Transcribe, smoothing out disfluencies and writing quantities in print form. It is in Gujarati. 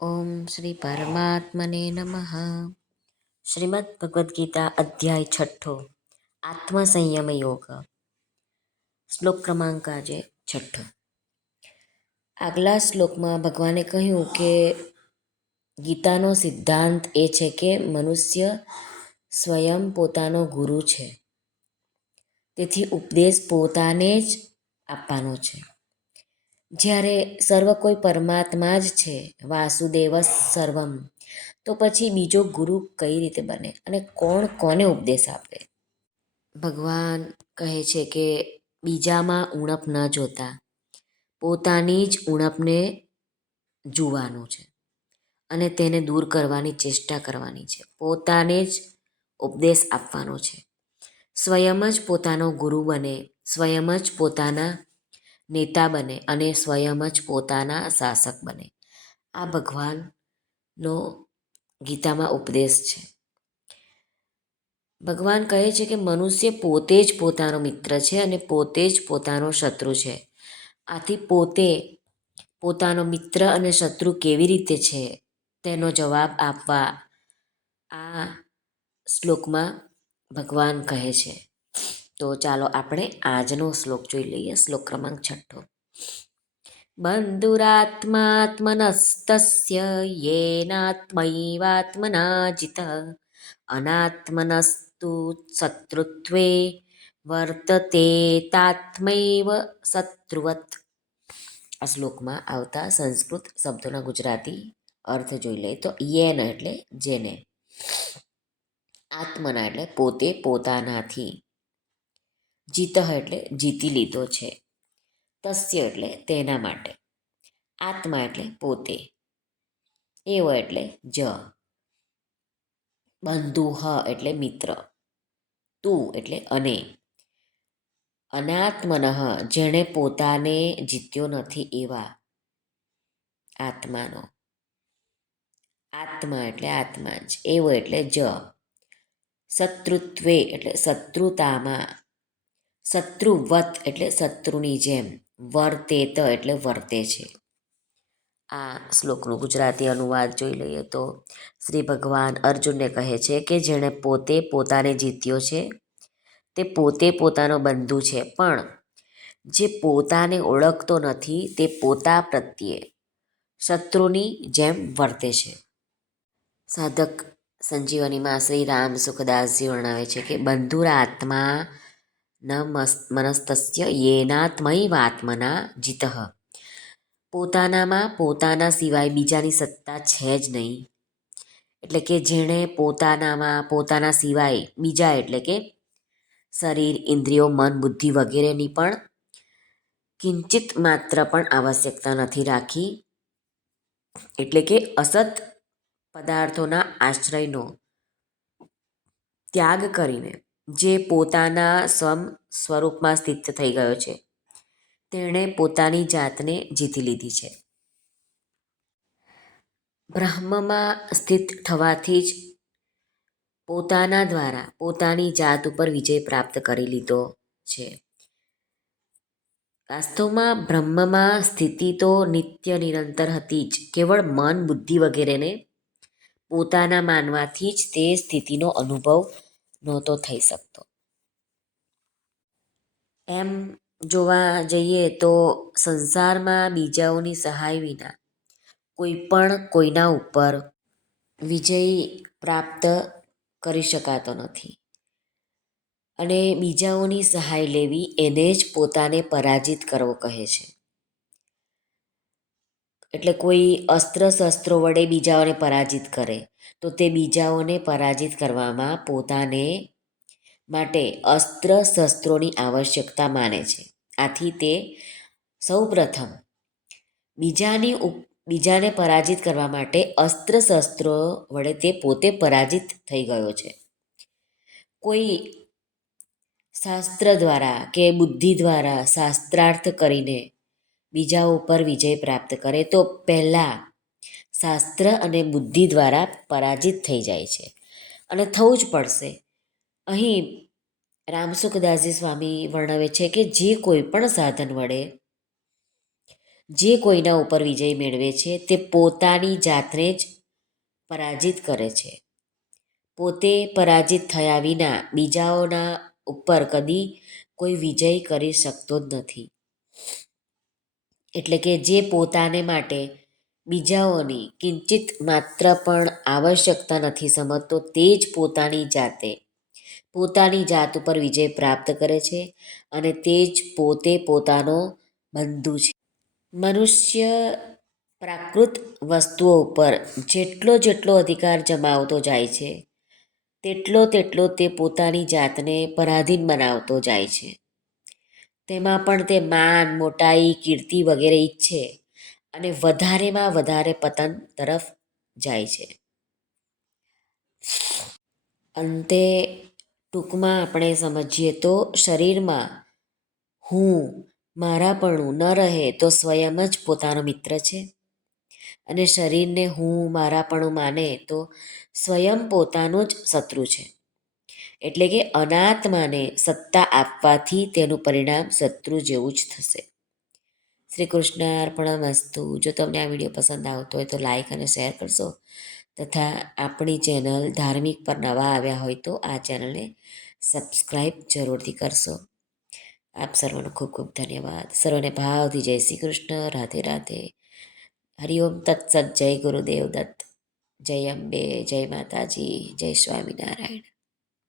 ઓમ શ્રી પરમાત્મને નમઃ. શ્રીમદ ભગવદ્ ગીતા અધ્યાય છઠ્ઠો, આત્મસંયમ યોગ. શ્લોક ક્રમાંક આજે છઠ્ઠો. આગલા શ્લોકમાં ભગવાને કહ્યું કે ગીતાનો સિદ્ધાંત એ છે કે મનુષ્ય સ્વયં પોતાનો ગુરુ છે, તેથી ઉપદેશ પોતાને જ આપવાનો છે. જ્યારે સર્વ કોઈ પરમાત્મા જ છે, વાસુદેવ સર્વમ, તો પછી બીજો ગુરુ કઈ રીતે બને અને કોણ કોને ઉપદેશ આપે? ભગવાન કહે છે કે બીજામાં ઉણપ ન જોતા પોતાની જ ઉણપને જોવાનું છે અને તેને દૂર કરવાની ચેષ્ટા કરવાની છે. પોતાને જ ઉપદેશ આપવાનો છે. સ્વયં જ પોતાનો ગુરુ બને, સ્વયં જ પોતાના નેતા બને અને સ્વયં જ પોતાના શાસક બને. આ ભગવાનનો ગીતામાં ઉપદેશ છે. ભગવાન કહે છે કે મનુષ્ય પોતે જ પોતાનો મિત્ર છે અને પોતે જ પોતાનો શત્રુ છે. આથી પોતે પોતાનો મિત્ર અને શત્રુ કેવી રીતે છે તેનો જવાબ આપવા આ શ્લોકમાં ભગવાન કહે છે. તો ચાલો આપણે આજનો શ્લોક જોઈ લઈએ. શ્લોક ક્રમાંક છઠ્ઠો. બંધુરાત્માત્મનસ્તસ્ય યેનાત્મૈવાત્મના જિતઃ અનાત્મનસ્તુ શત્રુત્વે વર્તતે તાત્મૈવ શત્રુવત. આ શ્લોકમાં આવતા સંસ્કૃત શબ્દોના ગુજરાતી અર્થ જોઈ લઈએ. તો યેન એટલે જેને, આત્મના એટલે પોતે પોતાનાથી, જીત એટલે જીતી લીધો છે, તસ્ય એટલે તેના માટે, આત્મા એટલે પોતે, એવ એટલે જ, બંધુ એટલે મિત્ર, તું એટલે અને, અનાત્મન જેણે પોતાને જીત્યો નથી એવા આત્માનો, આત્મા એટલે આત્મા જ, એવ એટલે જ, શત્રુત્વે એટલે શત્રુતામાં, શત્રુવત એટલે શત્રુની જેમ, વર્તેત એટલે વર્તે છે. આ શ્લોકનું ગુજરાતી અનુવાદ જોઈ લઈએ તો શ્રી ભગવાન અર્જુનને કહે છે કે જેણે પોતે પોતાને જીત્યો છે તે પોતે પોતાનો બંધુ છે, પણ જે પોતાને ઓળખતો નથી તે પોતા પ્રત્યે શત્રુની જેમ વર્તે છે. સાધક સંજીવનીમાં શ્રી રામ સુખદાસજી વર્ણવે છે કે બંધુરાત્મા ન મનસ્તસ્ય યેનાત્મૈવાત્મના જીતઃ. પોતાનામાં પોતાના સિવાય બીજાની સત્તા છે જ નહીં. એટલે કે જેણે પોતાનામાં પોતાના સિવાય બીજા એટલે કે શરીર, ઇન્દ્રિયો, મન, બુદ્ધિ વગેરેની પણ કિંચિત માત્ર પણ આવશ્યકતા નથી રાખી. એટલે કે અસત પદાર્થોના આશ્રયનો ત્યાગ કરીને જે પોતાના સ્વરૂપમાં સ્થિત થઈ ગયો છે તેણે પોતાની જાતને જીતી લીધી છે. બ્રહ્મમાં સ્થિત થવાથી જ પોતાના દ્વારા પોતાની જાત ઉપર વિજય પ્રાપ્ત કરી લીધો છે. વાસ્તવમાં બ્રહ્મમાં સ્થિતિ તો નિત્ય નિરંતર હતી જ. કેવળ મન, બુદ્ધિ વગેરેને પોતાના માનવાથી જ તે સ્થિતિનો અનુભવ નહોતો થઈ શકતો. એમ જોવા જઈએ તો સંસારમાં બીજાઓની સહાય વિના કોઈ પણ કોઈના ઉપર વિજય પ્રાપ્ત કરી શકાતો નથી અને બીજાઓની સહાય લેવી એને જ પોતાને પરાજિત કરવો કહે છે. એટલે કોઈ અસ્ત્ર શસ્ત્રો વડે બીજાઓને પરાજિત કરે તો તે બીજાઓને પરાજિત કરવામાં પોતાને માટે અસ્ત્ર શસ્ત્રોની આવશ્યકતા માને છે. આથી તે સૌ પ્રથમ બીજાને પરાજિત કરવા માટે અસ્ત્ર શસ્ત્રો વડે તે પોતે પરાજિત થઈ ગયો છે. કોઈ શાસ્ત્ર દ્વારા કે બુદ્ધિ દ્વારા શાસ્ત્રાર્થ કરીને બીજા ઉપર વિજય પ્રાપ્ત કરે તો પહેલાં શાસ્ત્ર અને બુદ્ધિ દ્વારા પરાજિત થઈ જાય છે અને થવું જ પડશે. અહીં રામસુખદાસજી સ્વામી વર્ણવે છે કે જે કોઈ પણ સાધન વડે જે કોઈના ઉપર વિજય મેળવે છે તે પોતાની જાતને જ પરાજિત કરે છે. પોતે પરાજિત થયા વિના બીજાઓના ઉપર કદી કોઈ વિજય કરી શકતો જ નથી. એટલે કે જે પોતાને માટે બીજાઓની કિંચિત માત્ર પણ આવશ્યકતા નથી સમજતો, તે જ પોતાની જાત ઉપર વિજય પ્રાપ્ત કરે છે અને તે જ પોતે પોતાનો બંધુ છે. મનુષ્ય પ્રાકૃત વસ્તુઓ ઉપર જેટલો જેટલો અધિકાર જમાવતો જાય છે તેટલો તેટલો તે પોતાની જાતને પરાધીન બનાવતો જાય છે. તેમાં પણ તે માન, મોટાઈ, કીર્તિ વગેરે ઈચ્છે અને વધારેમાં વધારે પતન તરફ જાય છે. અંતે ટૂંકમાં આપણે સમજીએ તો શરીરમાં હું મારાપણું ન રહે તો સ્વયં જ પોતાનો મિત્ર છે અને શરીરને હું મારાપણું માને તો સ્વયં પોતાનો જ શત્રુ છે. એટલે કે અનાત્માને સત્તા આપવાથી તેનું પરિણામ શત્રુ જેવું જ થશે. શ્રી કૃષ્ણ અર્પણમસ્તુ. જો તમને આ વિડીયો પસંદ આવતો હોય તો લાઈક અને શેર કરશો તથા આપણી ચેનલ ધાર્મિક પર નવા આવ્યા હોય તો આ ચેનલને સબસ્ક્રાઈબ જરૂરથી કરશો. આપ સર્વનો ખૂબ ખૂબ ધન્યવાદ. સર્વને ભાવથી જય શ્રી કૃષ્ણ. રાધે રાધે. હરિઓમ તત્સત. જય ગુરુદેવ દત્ત. જય અંબે. જય માતાજી. જય સ્વામિનારાયણ.